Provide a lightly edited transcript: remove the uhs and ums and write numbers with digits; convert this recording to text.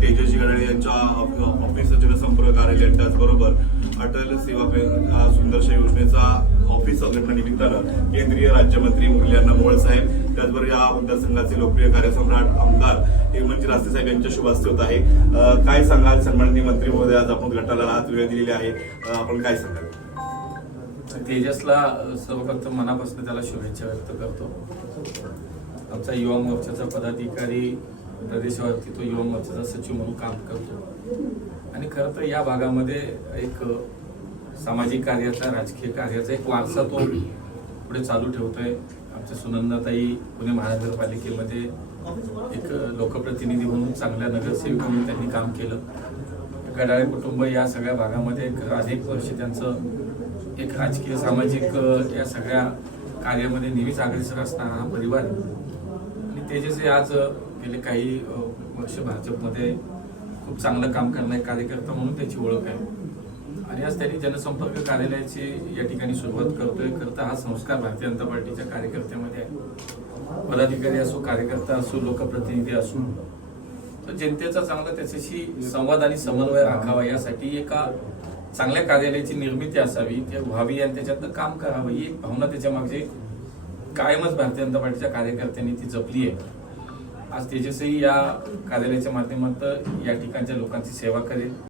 तेजस्वी गडाळे यांच्या ऑफिस जनसंपर्क कार्यालय, त्याचबरोबर अटल सेवा सुंदरशा योजनेचा ऑफिस घटना निमित्तानं केंद्रीय राज्यमंत्री मुरलीधर मोहोळ साहेब, त्याचबरोबर या मतदारसंघाचे लोकप्रिय कार्यसम्राट आमदार हेमंत रासने साहेब यांच्या शुभ हस्ते होत आहे. काय सांगाल सन्माननीय मंत्री महोदय, आज आपण गटाला आज वेळ दिलेली आहे, आपण काय सांगाल? तेजसला सर्वप्रथम मनापासून त्याला शुभेच्छा व्यक्त करतो. आमचा युवा मोर्चाचा पदाधिकारी प्रदेशावरती तो युवा मोर्चाचा सचिव म्हणून काम करतो आणि खरं तर या भागामध्ये एक सामाजिक कार्याचा, राजकीय कार्याचा एक वारसा तो पुढे चालू ठेवतोय. आमच्या सुनंदाताई पुणे महानगरपालिकेमध्ये एक लोकप्रतिनिधी म्हणून, चांगल्या नगरसेविका म्हणून त्यांनी काम केलं. गडाळे कुटुंब या सगळ्या भागामध्ये अनेक वर्ष त्यांचं एक राजकीय, सामाजिक या सगळ्या कार्यामध्ये नेहमीच अग्रेसर असणारा हा परिवार आणि तेजस्वी आज गेले काही वर्ष भाजपमध्ये खूप चांगलं काम करणारे कार्यकर्ता म्हणून त्याची ओळख आहे आणि आज त्यांनी जनसंपर्क कार्यालयाची या ठिकाणी सुरुवात करतोय. करता हा संस्कार भारतीय जनता पार्टीच्या कार्यकर्त्यामध्ये आहे. पदाधिकारी असो, कार्यकर्ता असो, लोकप्रतिनिधी असो, तर जनतेचा चांगला त्याच्याशी संवाद आणि समन्वय राखावा, यासाठी एका चांगल्या कार्यालयाची निर्मिती असावी, ते व्हावी आणि त्याच्यातनं काम करावं, ही एक भावना त्याच्या मागचे कायमच भारतीय जनता पार्टीच्या कार्यकर्त्यांनी ती जपली आहे. आज तेजस्वी या कार्यालयाच्या माध्यमातून या ठिकाणच्या लोकांची सेवा करेल.